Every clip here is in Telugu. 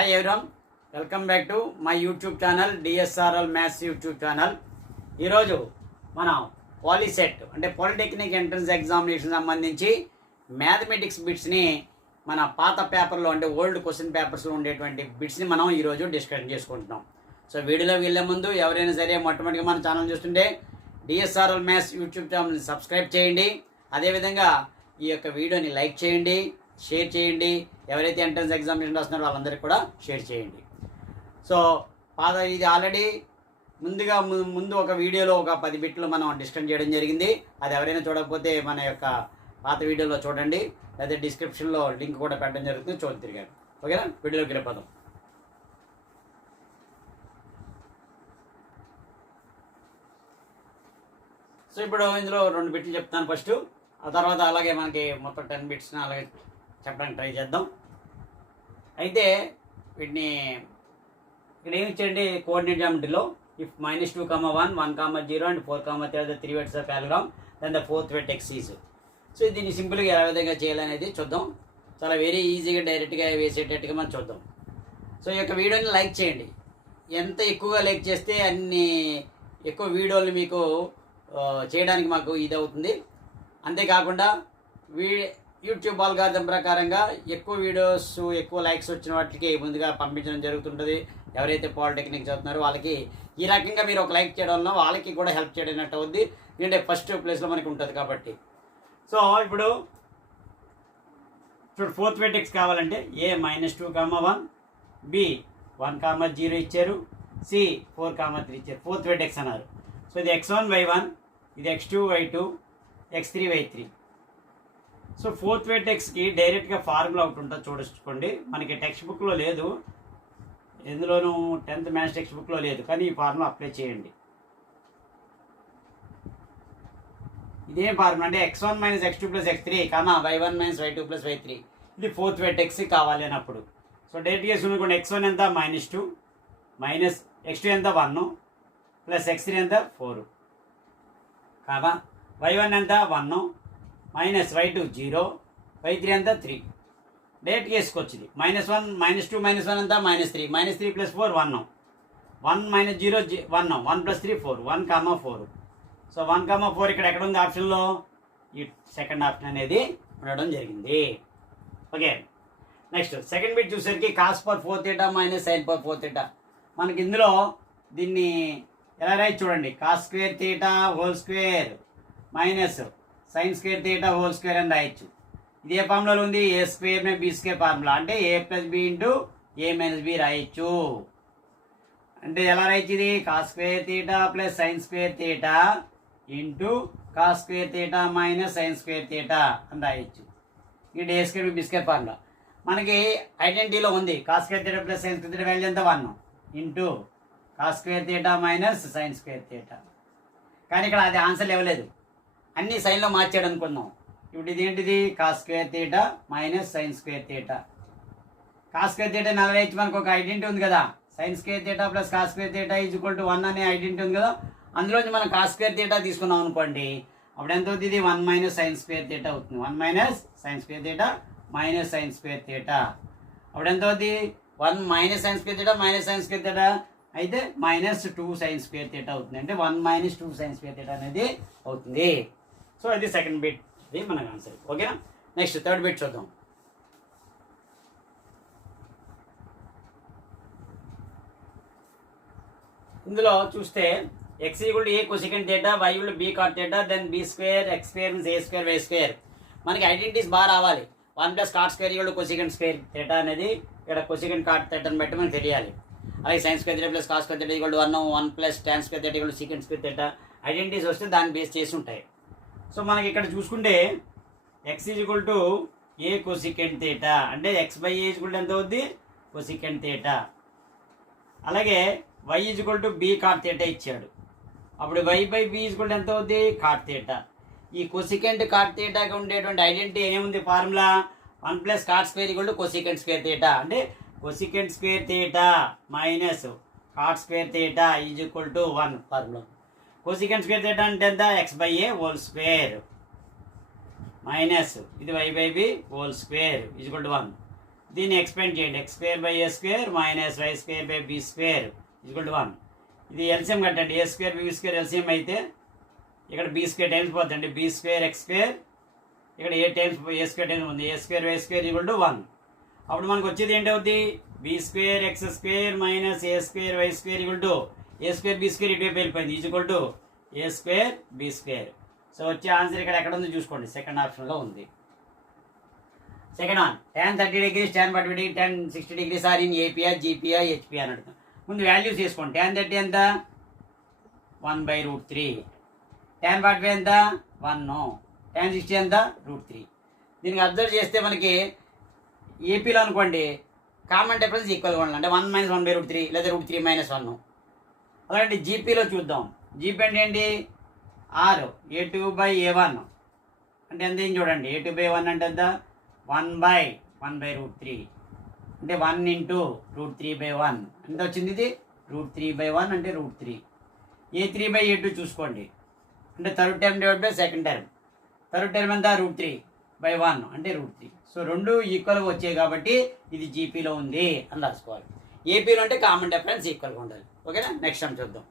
Hi everyone, welcome back to my YouTube channel DSRL maths YouTube channel. ఈరోజు మనం పాలిసెట్ అంటే పాలిటెక్నిక్ ఎంట్రన్స్ ఎగ్జామినేషన్ సంబంధించి మ్యాథమెటిక్స్ బిట్స్ని మన పాత పేపర్లో అంటే ఓల్డ్ క్వశ్చన్ పేపర్స్లో ఉండేటువంటి బిట్స్ని మనం ఈరోజు డిస్కషన్ చేసుకుంటున్నాం. సో వీడియోలోకి వెళ్ళే ముందు ఎవరైనా సరే మొట్టమొదటిగా మన ఛానల్ చూస్తుంటే డిఎస్ఆర్ఎల్ మ్యాథ్స్ యూట్యూబ్ ఛానల్ని సబ్స్క్రైబ్ చేయండి. అదేవిధంగా ఈ యొక్క వీడియోని లైక్ చేయండి, షేర్ చేయండి. ఎవరైతే ఎంట్రన్స్ ఎగ్జామినేషన్ రాస్తున్నారో వాళ్ళందరికీ కూడా షేర్ చేయండి. సో ఇది ఆల్రెడీ ముందు ఒక వీడియోలో ఒక 10 బిట్లు మనం డిస్కస్ చేయడం జరిగింది. అది ఎవరైనా చూడకపోతే మన యొక్క పాత వీడియోలో చూడండి, లేదా డిస్క్రిప్షన్లో లింక్ కూడా పెట్టడం జరుగుతుంది, చూడండి తిరిగారు. ఓకేనా, వీడియోలోకి వెళ్ళిపోదాం. సో ఇప్పుడు ఇందులో 2 బిట్లు చెప్తాను ఫస్ట్, ఆ తర్వాత అలాగే మనకి మొత్తం 10 బిట్స్ని అలాగే చెప్పడానికి ట్రై చేద్దాం. అయితే వీటిని ఇక్కడ ఏమి ఇచ్చేయండి, కోఆర్డినేట్ జామెట్రీలో if -2, 1, 1, 0 and 4, 3 3 vertices of parallelogram then the fourth వెట్ x ఈజ్. సో దీన్ని సింపుల్గా ఎలా విధంగా చేయాలనేది చూద్దాం. చాలా వెరీ ఈజీగా డైరెక్ట్గా వేసేటట్టుగా మనం చూద్దాం. సో ఈ యొక్క వీడియోని లైక్ చేయండి. ఎంత ఎక్కువగా లైక్ చేస్తే అన్ని ఎక్కువ వీడియోలు మీకు చేయడానికి మాకు ఇది అవుతుంది. అంతేకాకుండా యూట్యూబ్ ఆల్గారిథం ప్రకారంగా ఎక్కువ వీడియోస్ ఎక్కువ లైక్స్ వచ్చిన వాటికి ముందుగా పంపించడం జరుగుతుంటుంది. ఎవరైతే పాలిటెక్నిక్ చదువుతున్నారో వాళ్ళకి ఈ రకంగా మీరు ఒక లైక్ చేయడం వల్ల వాళ్ళకి కూడా హెల్ప్ చేయడం అవుద్ది, ఎందుకంటే ఫస్ట్ ప్లేస్లో మనకి ఉంటుంది కాబట్టి. సో ఇప్పుడు చూడు, ఫోర్త్ వెట్ ఎక్స్ కావాలంటే ఏ -2, 1, బి 1, 0 ఇచ్చారు, సి 4, 3 ఇచ్చారు. ఫోర్త్ వెట్ ఎక్స్ అన్నారు. సో ఇది x1 y1, ఇది x2 y2, x3 y3. So fourth wet ఎక్స్కి డైరెక్ట్గా ఫార్ములా ఒకటి ఉంటుంది, చూసుకోండి. మనకి టెక్స్ట్ బుక్లో లేదు, ఎందులోనూ 10th మ్యాథ్స్ టెక్స్ట్ బుక్లో లేదు, కానీ ఈ ఫార్ములా అప్లై చేయండి. ఇదేం ఫార్ములా అంటే x1 - x2 + x3, y1 - y2 + y3. ఇది ఫోర్త్ వెట్ ఎక్స్ కావాలి అన్నప్పుడు. సో డైరెక్ట్గా చూసుకోండి, x1 ఎంత -2, x2 ఎంత 1 + x3 ఎంత 4, y1 ఎంత 1 -y2 0, y3 ఎంత 3. డైరెక్ట్గా వేసుకొచ్చింది. -1 -2 -1 అంతా -3, -3 + 4 1, 1 - 0 1, 1 + 3 4, 1, 4. సో 1, 4 ఇక్కడ ఎక్కడ ఉంది ఆప్షన్లో? ఈ సెకండ్ ఆప్షన్ అనేది ఉండడం జరిగింది. ఓకే, నెక్స్ట్ సెకండ్ బిట్ చూసరికి cos4θ - sin4θ. మనకి ఇందులో దీన్ని ఎలా రాయి చూడండి, cos2θ whole square minus sin2θ whole square అని రాయొచ్చు. ఇదే ఫార్ములాలో ఉంది, a² - b² ఫార్ములా, అంటే a + b × a - b రాయొచ్చు. అంటే ఎలా రాయొచ్చు ఇది? cos2θ + sin2θ × cos2θ - sin2θ అని రాయొచ్చు. ఇది a² - b² ఫార్ములా. మనకి ఐడెంటిటీలో ఉంది cos2θ + sin2θ వాల్యూ ఎంత 1 × cos2θ - sin2θ. కానీ ఇక్కడ అది ఆన్సర్ ఇవ్వలేదు, అన్ని సైన్లో మార్చాడు అనుకుందాం. ఇప్పుడు ఇదేంటిది? cos2θ - sin2θ. cos2θ నలభై మనకు ఒక ఐడెంటిటీ ఉంది కదా, sin2θ + cos2θ = 1 అనే ఐడెంటిటీ ఉంది కదా. అందులోంచి మనం cos2θ తీసుకున్నాం అనుకోండి, అప్పుడు ఎంత అవుతుంది? 1 - sin2θ అవుతుంది. 1 - sin2θ - sin2θ అప్పుడు ఎంత అవుతుంది? 1 - sin2θ - sin2θ అయితే -2 sin2θ అవుతుంది. అంటే 1 - 2 sin2θ అనేది అవుతుంది. సో ఇది సెకండ్ బిట్, ఇది మనకు ఆన్సర్. ఓకేనా, నెక్స్ట్ థర్డ్ బిట్ చూద్దాం. ఇందులో చూస్తే x = a cosecant θ, y = b cot θ, then b² x² - a² y². మనకి ఐడెంటిటీస్ బాగా రావాలి. 1 + cot² = cosecant θ అనేది ఇక్కడ cosecant cot θ అని బట్టి మనకు తెలియాలి. అలాగే sin2θ + cos2θ = 1, 1 + tan2θ = secant2θ. Identities వస్తే దాన్ని బేస్ చేసి ఉంటాయి. సో మనకి ఇక్కడ చూసుకుంటే x = a cosecant θ అంటే x/a ఎంత అవుద్ది? cosecant θ. అలాగే y = b cot θ ఇచ్చాడు, అప్పుడు y/b ఎంత అవుద్ది? cot θ. ఈ cosecant cot θకి ఉండేటువంటి ఐడెంటిటీ ఏముంది? Formula 1 + cot² = cosecant² θ. అంటే cosecant² θ - cot² θ = 1 ఫార్ములా. cosecant² θ అంటే ఎంత? x/a హోల్ స్క్వేర్ మైనస్ ఇది y/b హోల్ స్క్వేర్ = 1. దీన్ని ఎక్స్పెండ్ చేయండి. X square by a square minus y square by b square equal to 1. ఇది ఎల్సిఎం కట్టండి. A square b square LCM అయితే ఇక్కడ బి స్క్వేర్ టైమ్స్ పోతుందండి. బి స్క్వేర్ ఎక్స్ స్క్వేర్ ఇక్కడ a times a square times ఉంది. A square y square equal to 1. అప్పుడు మనకు వచ్చేది ఏంటి అవుద్ది? B square x square minus a square y square equal to a square b square ఇటువైపు వెళ్ళిపోయింది equal to a square b square. So వచ్చే ఆన్సర్ ఇక్కడ ఎక్కడ ఉందో చూసుకోండి. సెకండ్ ఆప్షన్లో ఉంది. Second one, tan 30 degrees, tan 40 degrees, tan 60 degrees are in AP or GP or HP అని అడుగుతాం. ముందు వాల్యూస్ తీసుకోండి. tan 30 ఎంత? 1/√3. tan 45 ఎంత? 1. tan 60 ఎంత? √3. దీనికి అబ్జర్వ్ చేస్తే మనకి ఏపీలో అనుకోండి కామన్ డిఫరెన్స్ ఈక్వల్గా ఉండాలి. అంటే 1 - 1/√3 లేదా √3 - 1. అలాంటి జీపీలో చూద్దాం. జీపీ అంటే ఏంటి? ఆర్ A2/A1 అంటే ఎంత ఏం చూడండి. A2/1 అంటే ఎంత? 1/1/√3 అంటే 1 × √3/1 ఎంత వచ్చింది? ఇది √3/1 అంటే √3. A3/A2 చూసుకోండి. అంటే third term divide by second term. Third term ఎంత? √3/1 అంటే √3. సో రెండు ఈక్వల్గా వచ్చాయి కాబట్టి ఇది జీపీలో ఉంది అని రాసుకోవాలి. ఏపీలో అంటే కామన్ డిఫరెన్స్ ఈక్వల్గా ఉండాలి. ఓకేనా? నెక్స్ట్ టైం చూద్దాం.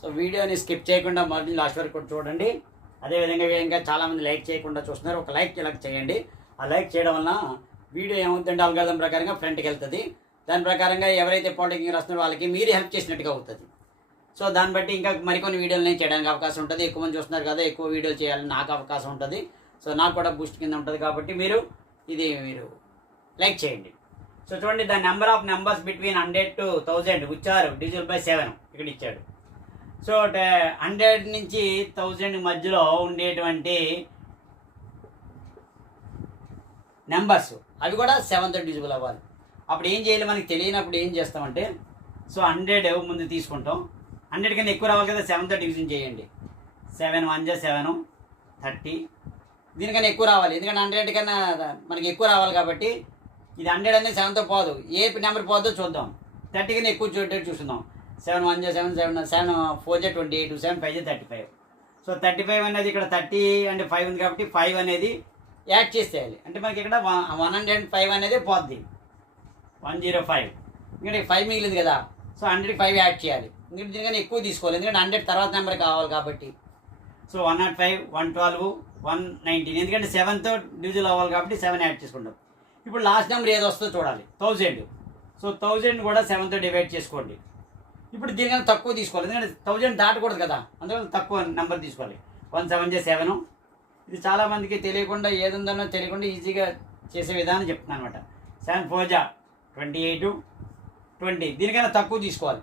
సో వీడియోని స్కిప్ చేయకుండా మళ్ళీ లాస్ట్ వరకు కూడా చూడండి. అదేవిధంగా ఇంకా చాలామంది లైక్ చేయకుండా చూస్తున్నారు. ఒక లైక్ ఇలా చేయండి. ఆ లైక్ చేయడం వలన వీడియో ఏమవుతుందంటే అల్గారిథం ప్రకారంగా ఫ్రంట్కి వెళ్తుంది. దాని ప్రకారంగా ఎవరైతే పాలిటెక్నిక్ రాస్తున్నారో వాళ్ళకి మీరు హెల్ప్ చేసినట్టుగా అవుతుంది. సో దాన్ని బట్టి ఇంకా మరికొన్ని వీడియోలు నేను చేయడానికి అవకాశం ఉంటుంది. ఎక్కువ మంది చూస్తున్నారు కదా, ఎక్కువ వీడియో చేయాలని నాకు అవకాశం ఉంటుంది. సో నాకు కూడా బూస్ట్ కింద ఉంటుంది కాబట్టి మీరు లైక్ చేయండి. సో చూడండి, the number of numbers between 100 to 1000 which are divisible by 7 ఇక్కడ ఇచ్చాడు. సో 100 నుంచి 1000 మధ్యలో ఉండేటువంటి నెంబర్స్ అవి కూడా 7తో డివిజిబుల్ అవ్వాలి. అప్పుడు ఏం చేయాలి? మనకి తెలియనప్పుడు ఏం చేస్తామంటే సో 100 ముందు తీసుకుంటాం. 100 కన్నా ఎక్కువ రావాలి కదా, 7తో డివిజన్ చేయండి. 7 × 1 = 7, 30. దీనికన్నా ఎక్కువ రావాలి, ఎందుకంటే 100 కన్నా మనకి ఎక్కువ రావాలి కాబట్టి ఇది 100 అనేది 7తో పోదు. ఏ నెంబర్ పోదో చూద్దాం. 30 కన్నా ఎక్కువ చూస్తున్నాం. 7 × 1 = 7, 7 × 4 = 28, 7 × 5 = 35. సో 35 అనేది ఇక్కడ 30 అంటే 5 ఉంది కాబట్టి 5 అనేది యాడ్ చేసేయాలి. అంటే మనకి ఇక్కడ 105 అనేది పోద్ది. 105 ఎందుకంటే 5 మిగిలింది కదా. సో 100కి 5 యాడ్ చేయాలి. ఎందుకంటే దీనికన్నా ఎక్కువ తీసుకోవాలి, ఎందుకంటే 100 తర్వాత నెంబర్ కావాలి కాబట్టి. సో 105, 112, 119 ఎందుకంటే 7తో డివిజన్ అవ్వాలి కాబట్టి 7 యాడ్ చేసుకుంటాం. ఇప్పుడు లాస్ట్ నెంబర్ ఏది వస్తుందో చూడాలి. 1000. సో 1000 కూడా 7తో డివైడ్ చేసుకోండి. ఇప్పుడు దీనికన్నా తక్కువ తీసుకోవాలి, ఎందుకంటే 1000 దాటకూడదు కదా, అందువల్ల తక్కువ నెంబర్ తీసుకోవాలి. 1 × 7 = 7. ఇది చాలామందికి తెలియకుండా ఏదుందనో తెలియకుండా ఈజీగా చేసే విధానం చెప్తున్నాను అనమాట. 7 × 4 = 28, 20 దీనికన్నా తక్కువ తీసుకోవాలి.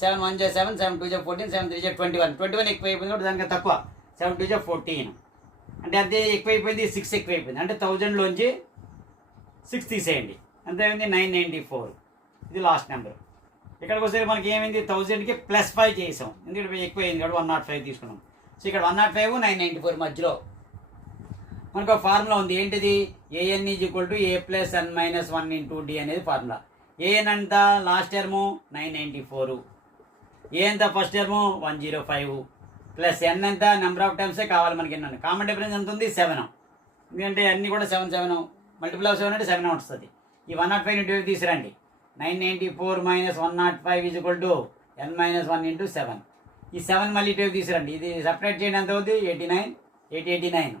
7 × 1 = 7, 7 × 2 = 14, 7 × 3 = 21. 21 ఎక్కువ అయిపోయింది కాబట్టి దానికన్నా తక్కువ 7 × 2 = 14. అంటే అదే ఎక్కువైపోయింది, 6 ఎక్కువైపోయింది. అంటే 1000లోంచి 6 తీసేయండి. అంతేమైంది? 994. ఇది లాస్ట్ నెంబర్. ఇక్కడికి వస్తే మనకి ఏమైంది? 1000కి +5 చేసాం, ఎందుకంటే ఎక్కువ అయింది కాబట్టి 105 తీసుకున్నాం. సో ఇక్కడ 105, 994 మధ్యలో మనకు ఒక ఫార్ములా ఉంది. ఏంటిది? AN = A + n - 1 × D అనేది ఫార్ములా. AN అంత లాస్ట్ టర్ము 994, A అంత ఫస్ట్ టర్ము 105 ప్లస్ n ఎంత నెంబర్ ఆఫ్ టైమ్సే కావాలి మనకి. ఎన్ని కామన్ డిఫరెన్స్ ఎంత ఉంది? 7. ఎందుకంటే అన్నీ కూడా 7, 7 మల్టిపుల్ ఆఫ్ 7 అంటే 7 వస్తుంది. ఈ 105 ఇంటి తీసుకురండి. 994 - 105 = n - 1 × 7. ఈ 7 మళ్ళీ ఇటు తీసుకురండి. ఇది సపరేట్ చేయండి. ఎంత అవుతుంది? 89, 89.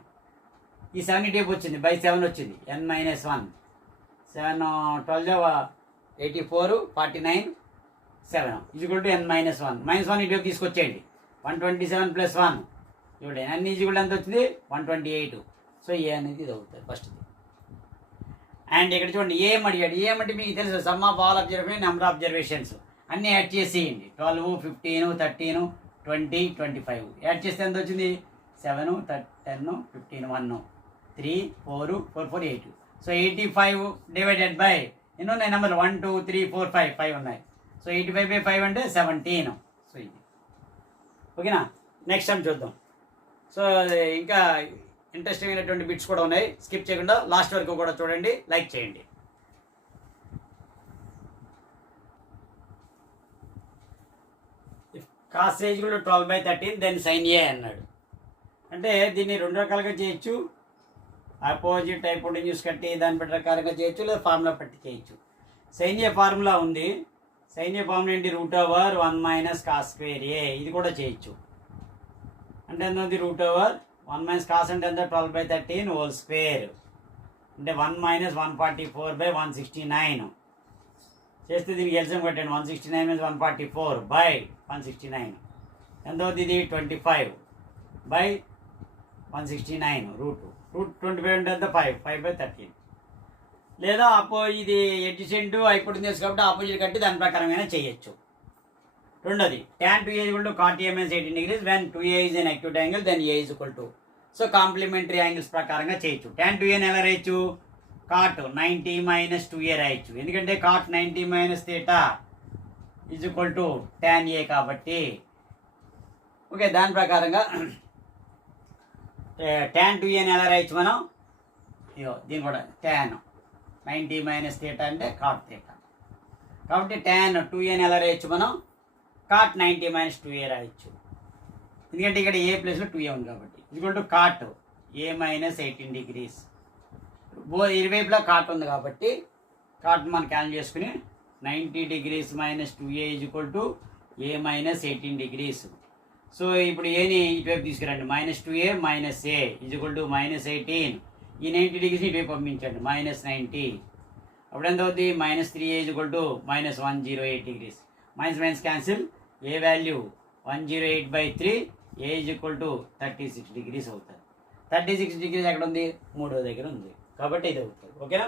ఈ 7 ఇటు వచ్చింది, బై 7 వచ్చింది. n - 1 7 12 84, 49, 7 = n - 1. -1 ఇటు తీసుకొచ్చేయండి. 127 + 1 చూడండి. n = ఎంత వచ్చింది? 128. సో ఏ అనేది ఇది అవుతుంది ఫస్ట్ది. అండ్ ఇక్కడ చూడండి ఏం అడిగాడు. ఏమంటే మీకు తెలుసు, some of all observation, number of observations అన్నీ యాడ్ చేసేయండి. 12, 15, 13, 20, 25 యాడ్ చేస్తే ఎంత వచ్చింది? 7, 10, 15, 1, 3, 4, 4, 4, 8. సో 85 డివైడెడ్ బై ఎన్ని ఉన్నాయి నెంబర్? 1, 2, 3, 4, 5 5 ఉన్నాయి. సో 85/5 అంటే 17. సో ఇది ఓకేనా? నెక్స్ట్ టైం చూద్దాం. సో ఇంకా ఇంట్రెస్టింగ్ అయినటువంటి బిట్స్ కూడా ఉన్నాయి. స్కిప్ చేయకుండా లాస్ట్ వరకు కూడా చూడండి, లైక్ చేయండి. కాస్ = 12/13 దెన్ సైన్ ఏ అన్నాడు. అంటే దీన్ని రెండు రకాలుగా చేయొచ్చు. ఆపోజిట్ హైపోటెన్యూస్ కట్టి దాన్ని బట్టి రకాలుగా చేయొచ్చు, లేదా ఫార్ములా పెట్టి చేయొచ్చు. సైన్ ఏ ఫార్ములా ఉంది. సైన్ ఏ ఫార్ములా ఏంటి? √1 - cos square a. ఇది కూడా చేయొచ్చు. అంటే ఎంత ఉంది? √1 - cos అంటే ఎంత? 12/13 హోల్ స్క్వేర్. అంటే 1 - 144/169 చేస్తే దీనికి ఎల్సిఎం కొట్టండి. 169 - 144/169 ఎంత అవుతుంది? ఇది 25/169 రూట్ 25 అంటే ఎంత? 5/13. లేదా ఇది ఎడ్జసెంట్ హైపోటెన్యూస్ కాబట్టి ఆపోజిట్ కట్టి దాని ప్రకారంగా చేయొచ్చు. రెండోది tan 2a = cot a - 18 degrees when 2a is an acute angle then a is equal to. So complementary angles ప్రకారంగా చేయొచ్చు. tan 2a ఎలా రాయొచ్చు? cot 90 - 2a రాయొచ్చు. ఎందుకంటే cot 90 - θ = tan a కాబట్టి. ఓకే, దాని ప్రకారంగా tan 2a ఎలా రాయొచ్చు మనం? దీన్ని కూడా tan 90 - θ అంటే cot θ కాబట్టి tan 2a ఎలా రాయొచ్చు మనం? cot 90 - 2a రాయొచ్చు. ఎందుకంటే ఇక్కడ ఏ ప్లేస్లో 2a ఉంది కాబట్టి. cot a - 18 degrees. ఇరువైపులా కాట్ ఉంది కాబట్టి కాట్ మనం క్యాన్సిల్ చేసుకుని 90 degrees - 2a = a - 18 degrees. So ఇప్పుడు ఏని ఇటువైపు తీసుకురండి. -2a - a = -18. ఈ 90 degrees ఇటువైపు పంపించండి. -90. అప్పుడు ఎంత అవుతుంది? -3a = -108 degrees. Minus cancel. A value 108/3, a = 36 degrees అవుతుంది. 36 degrees ఎక్కడ ఉంది? మూడో దగ్గర ఉంది కాబట్టి ఇది అవుతుంది. ఓకేనా?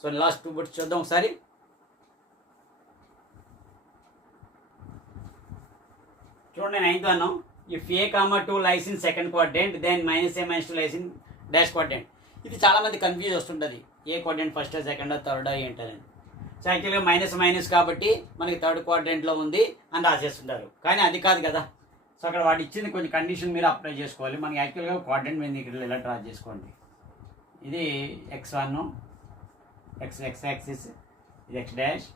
సో లాస్ట్ 2 బిట్స్ చూద్దాం ఒకసారి. చూడండి, 9th one. If a, 2 lies in second quadrant, then -a - 2 lies in dash quadrant. ఇది చాలా మంది కన్ఫ్యూజ్ వస్తుంటుంది. ఏ క్వాడ్రెంట్ ఫస్ట్, సెకండ్, థర్డ్ ఏంటని. సో యాక్చువల్గా మైనస్ కాబట్టి మనకి థర్డ్ క్వాడ్రెంట్లో ఉంది అని రాసేస్తుంటారు. కానీ అది కాదు కదా. సో అక్కడ వాడు ఇచ్చింది కొంచెం కండిషన్ మీరు అప్లై చేసుకోవాలి. మనకి యాక్చువల్గా క్వాడ్రెంట్ మీద ఇక్కడ ఇలా డ్రా చేసుకోండి. ఇది x1, x యాక్సిస్, ఇది x dash,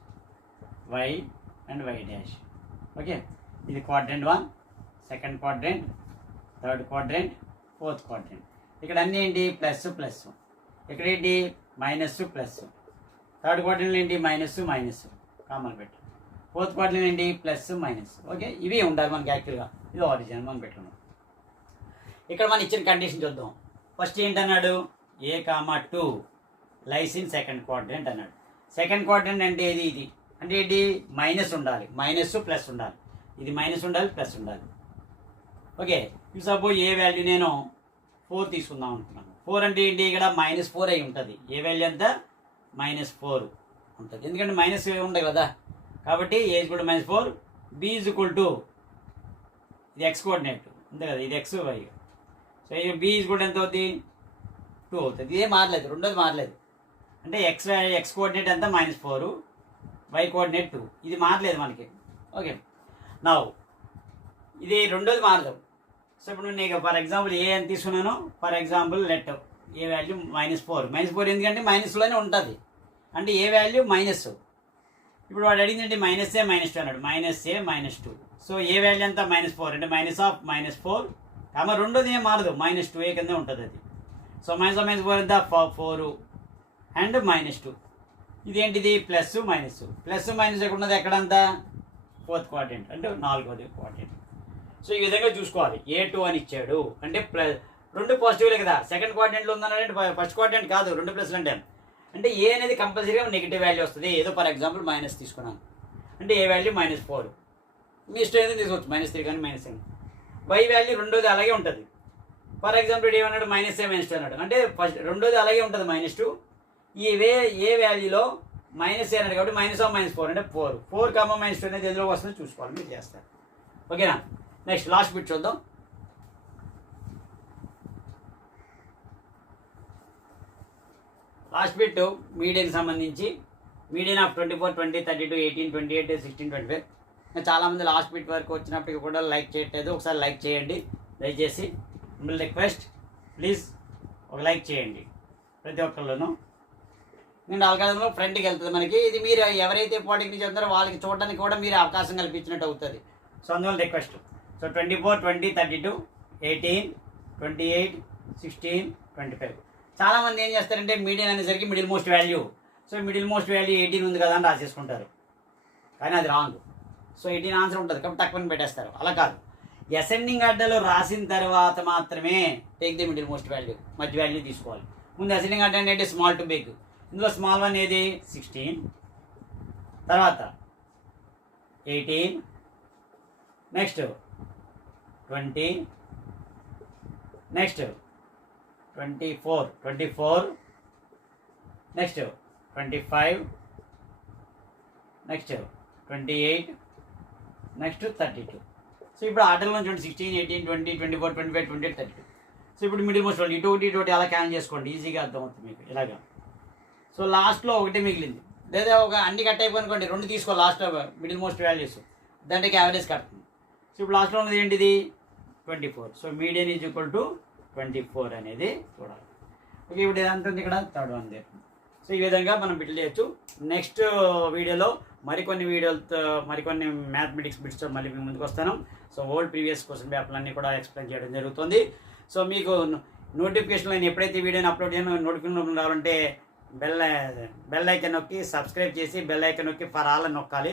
y and y dash. Okay, ఇది quadrant 1, second quadrant, third quadrant, fourth quadrant. ఇక్కడ అన్నీ ఏంటి? Plus plus. ఇక్కడ ఏంటి? Minus plus. థర్డ్ క్వాడ్రెంట్లో ఏంటి? మైనస్ కామన్ పెట్టు. ఫోర్త్ క్వాడ్రెంట్ ఏంటి? Plus minus. ఓకే, ఇవి ఉండాలి మనకి యాక్చువల్గా. ఇది ఆరిజిన్ మనం పెట్టుకున్నాం. ఇక్కడ మనం ఇచ్చిన కండిషన్ చూద్దాం. ఫస్ట్ ఏంటన్నాడు? a, 2 lies in second quadrant అన్నాడు. సెకండ్ క్వాడ్రెంట్ అంటే ఏది? ఇది అంటే ఏంటి? మైనస్ ఉండాలి, మైనస్ ప్లస్ ఉండాలి. ఇది మైనస్ ఉండాలి, ప్లస్ ఉండాలి. ఓకే, సపోజ్ ఏ వాల్యూ నేను 4 తీసుకుందాం అనుకున్నాను. 4 అంటే ఏంటి? ఇక్కడ -4 అయి ఉంటుంది. ఏ వాల్యూ అంతా -4 ఉంటుంది. ఎందుకంటే మైనస్ ఉండదు కదా కాబట్టి a = -4. b = ఇది x కోఆర్డినేట్ అంతే కదా, ఇది x y. సో b = ఎంత అవుతుంది? 2 అవుతుంది. ఇదే మారలేదు, రెండోది మారలేదు. అంటే x కోఆర్డినేట్ ఎంత? -4, y కోఆర్డినేట్ 2. ఇది మారలేదు మనకి. ఓకే, నౌ ఇది రెండోది మారదు. సో ఇప్పుడు నేను ఫర్ ఎగ్జాంపుల్ ఏ అని తీసుకున్నాను. For example let A value -4 ఎందుకంటే మైనస్లోనే ఉంటుంది. అంటే ఏ వాల్యూ మైనస్. ఇప్పుడు వాడు అడిగిందంటే -a -2 అన్నాడు. -a -2. సో ఏ వాల్యూ అంతా -4 అంటే -4 రెండోది ఏం మారదు, -2a కింద ఉంటుంది అది. సో -4 ఎంత? 4 అండ్ -2. ఇదేంటిది? Plus minus. ప్లస్ మైనస్ ఎక్కడ ఉన్నది? ఎక్కడంతా? ఫోర్త్ క్వాడ్రెంట్ అంటే 4వ క్వాడ్రెంట్. సో ఈ విధంగా చూసుకోవాలి. A2 అని ఇచ్చాడు అంటే రెండు పాజిటివ్లే కదా. సెకండ్ క్వాడ్రెంట్లో ఉందన్నాడంటే ఫస్ట్ క్వాడ్రెంట్ కాదు, 2 ప్లస్లు అంటే ఏ అనేది కంపల్సరీగా నెగిటివ్ వాల్యూ వస్తుంది. ఏదో ఫర్ ఎగ్జాంపుల్ మైనస్ తీసుకున్నాను అంటే ఏ వాల్యూ -4. మీ ఇష్టం ఏదైనా తీసుకోవచ్చు, -3 కానీ -7. y వాల్యూ రెండోది అలాగే ఉంటుంది. ఫర్ ఎగ్జాంపుల్ ఏమన్నాడు? -a -2 అన్నాడు. అంటే ఫస్ట్ రెండోది అలాగే ఉంటుంది -2. ఈ ఏ వాల్యూలో -a అన్నాడు కాబట్టి -4 అంటే 4 -2 అనేది ఎందులో వస్తుందో చూసుకోవాలి, మీరు చేస్తారు. ఓకేనా? నెక్స్ట్ లాస్ట్ బిట్ చూద్దాం. లాస్ట్ బిట్ మీడియన్కి సంబంధించి. Median of 24, 20, 32, 18, 28, 16, 25. చాలామంది లాస్ట్ బిట్ వరకు వచ్చినప్పటికీ కూడా లైక్ చేయట్లేదు. ఒకసారి లైక్ చేయండి దయచేసి. మిమ్మల్ని రిక్వెస్ట్, ప్లీజ్ ఒక లైక్ చేయండి ప్రతి ఒక్కళ్ళను. నేను ఆల్కాలంలో ఫ్రంట్కి వెళ్తుంది మనకి. ఇది మీరు ఎవరైతే పాలిటిక్స్ చెప్తారో వాళ్ళకి చూడడానికి కూడా మీరు అవకాశం కల్పించినట్టు అవుతుంది. సో అందువల్ల రిక్వెస్ట్. సో 24, 20, 32, 18, 28, 16, 25. చాలామంది ఏం చేస్తారంటే మీడియన్ అనేసరికి middle most value, so middle most value 18 ఉంది కదా అని రాసేసుకుంటారు, కానీ అది రాంగ్. సో 18 ఆన్సర్ ఉంటుంది కాబట్టి తక్కువని పెట్టేస్తారు. అలా కాదు, అసెండింగ్ ఆర్డర్లో రాసిన తర్వాత మాత్రమే take the middle most value, మధ్య వాల్యూ తీసుకోవాలి. ముందు అసెండింగ్ ఆర్డర్ అంటే స్మాల్ టు బిగ్. ఇందులో స్మాల్ వన్ ఏది 16, తర్వాత 18, next 20, next 24, next 25, next 28, next 32. So ఇప్పుడు ఆర్డర్లో చూడండి 16, 18, 20, 24, 25, 28, 32. సో ఇప్పుడు మిడిల్ మోస్ట్ వాల్యూ ఇటు అలా క్యాన్ చేసుకోండి, ఈజీగా అర్థమవుతుంది మీకు ఇలాగా. సో లాస్ట్లో ఒకటి మిగిలింది, లేదా ఒక అన్ని కట్ అయిపోయినుకోండి, 2 తీసుకో లాస్ట్ మిడిల్ మోస్ట్ వాల్యూస్, దాంట్లోకి యావరేజ్ కడుతుంది. సో ఇప్పుడు లాస్ట్లో ఉన్నది ఏంటిది 24. So median is equal to 24 అనేది చూడాలి. ఓకే, ఇప్పుడు ఇదంతా ఇక్కడ థర్డ్ వన్ దే. సో ఈ విధంగా మనం బిల్డ్ చేయొచ్చు. నెక్స్ట్ వీడియోలో మరికొన్ని మ్యాథమెటిక్స్ బిట్స్తో మళ్ళీ మేము ముందుకు వస్తాను. సో ఓల్డ్ ప్రీవియస్ క్వశ్చన్ పేపర్లన్నీ కూడా ఎక్స్ప్లెయిన్ చేయడం జరుగుతుంది. సో మీకు నోటిఫికేషన్లో నేను ఎప్పుడైతే వీడియోని అప్లోడ్ చేయను నోటిఫికేషన్ రావాలంటే బెల్ ఐకాన్ నొక్కి సబ్స్క్రైబ్ చేసి బెల్ ఐకాన్ నొక్కి ఫర్ ఆల్ అని నొక్కాలి.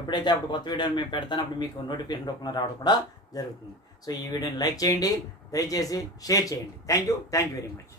ఎప్పుడైతే అప్పుడు కొత్త వీడియోని మేము పెడతానో అప్పుడు మీకు నోటిఫికేషన్ రూపంలో రావడం కూడా జరుగుతుంది. సో ఈ వీడియోని లైక్ చేయండి, దయచేసి షేర్ చేయండి. Thank you very much.